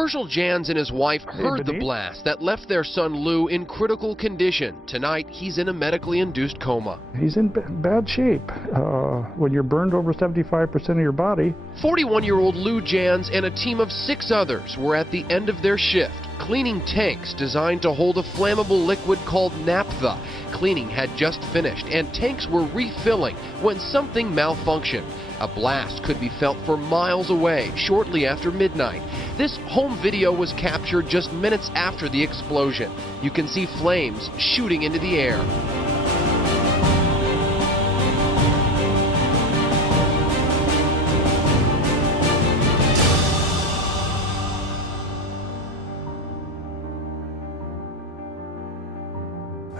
Herschel Jans and his wife heard the blast that left their son Lou in critical condition. Tonight, he's in a medically induced coma. He's in bad shape. When you're burned over 75% of your body. 41-year-old Lou Jans and a team of 6 others were at the end of their shift, cleaning tanks designed to hold a flammable liquid called naphtha. Cleaning had just finished, and tanks were refilling when something malfunctioned. A blast could be felt for miles away shortly after midnight. This home video was captured just minutes after the explosion. You can see flames shooting into the air.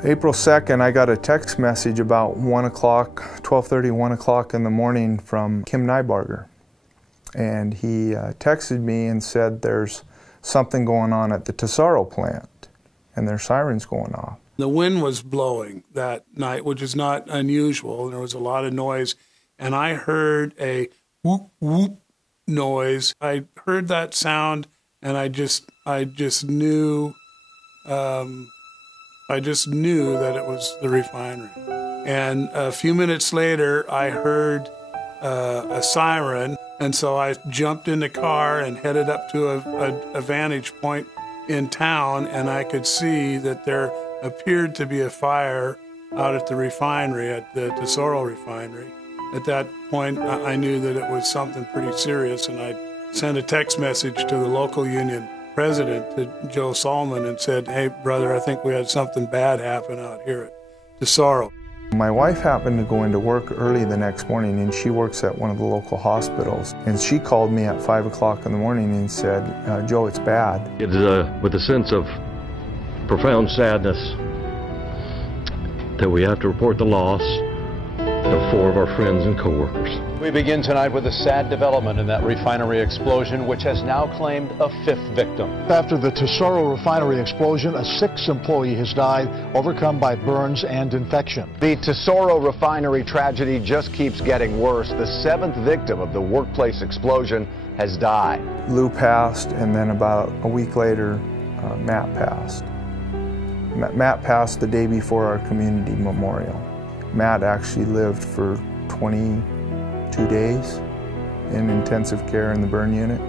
April 2nd, I got a text message about 1 o'clock, 12:30, 1 o'clock in the morning from Kim Nybarger. And he texted me and said there's something going on at the Tesoro plant and there's sirens going off. The wind was blowing that night, which is not unusual. There was a lot of noise, and I heard a whoop whoop noise. I heard that sound, and I just knew that it was the refinery. And a few minutes later, I heard a siren, and so I jumped in the car and headed up to a vantage point in town, and I could see that there appeared to be a fire out at the refinery, at the Tesoro refinery. At that point, I knew that it was something pretty serious, and I sent a text message to the local union president, to Joe Solomon, and said, "Hey, brother, I think we had something bad happen out here at Tesoro." My wife happened to go into work early the next morning, and she works at one of the local hospitals. And she called me at 5 o'clock in the morning and said, "Joe, it's bad." It is with a sense of profound sadness that we have to report the loss of 4 of our friends and coworkers. We begin tonight with a sad development in that refinery explosion, which has now claimed a 5th victim. After the Tesoro refinery explosion, a 6th employee has died, overcome by burns and infection. The Tesoro refinery tragedy just keeps getting worse. The 7th victim of the workplace explosion has died. Lou passed, and then about a week later, Matt passed. Matt passed the day before our community memorial. Matt actually lived for 22 days in intensive care in the burn unit.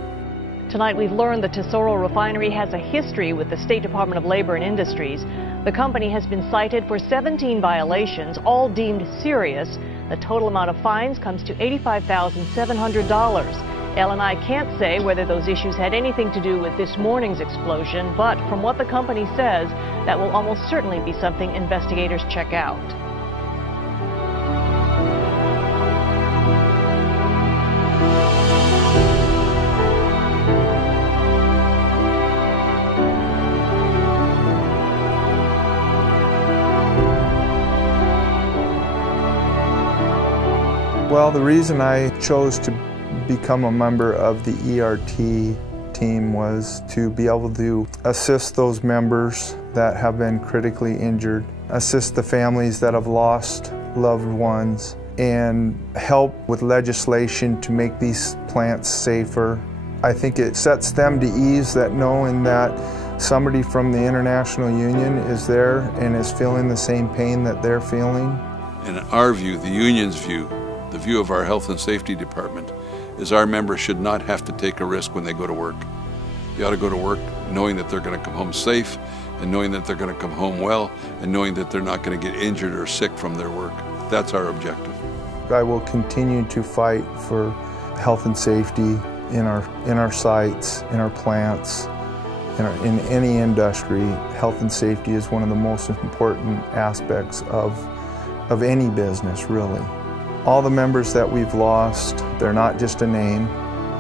Tonight we've learned the Tesoro refinery has a history with the State Department of Labor and Industries. The company has been cited for 17 violations, all deemed serious. The total amount of fines comes to $85,700. L&I can't say whether those issues had anything to do with this morning's explosion, but from what the company says, that will almost certainly be something investigators check out. Well, the reason I chose to become a member of the ERT team was to be able to assist those members that have been critically injured, assist the families that have lost loved ones, and help with legislation to make these plants safer. I think it sets them to ease, that knowing that somebody from the International Union is there and is feeling the same pain that they're feeling. In our view, the union's view, the view of our health and safety department, is our members should not have to take a risk when they go to work. They ought to go to work knowing that they're going to come home safe, and knowing that they're going to come home well, and knowing that they're not going to get injured or sick from their work. That's our objective. I will continue to fight for health and safety in our sites, in our plants, in any industry. Health and safety is one of the most important aspects of any business, really. All the members that we've lost, they're not just a name.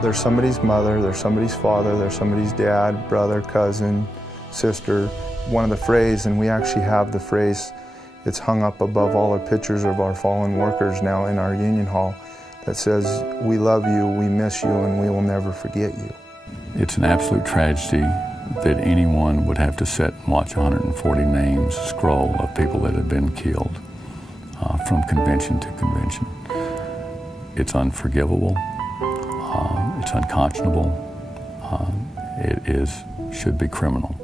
They're somebody's mother, they're somebody's father, they're somebody's dad, brother, cousin, sister. One of the phrase, and we actually have the phrase, it's hung up above all our pictures of our fallen workers now in our union hall, that says, "We love you, we miss you, and we will never forget you." It's an absolute tragedy that anyone would have to sit and watch 140 names scroll of people that have been killed from convention to convention. It's unforgivable, it's unconscionable, it should be criminal.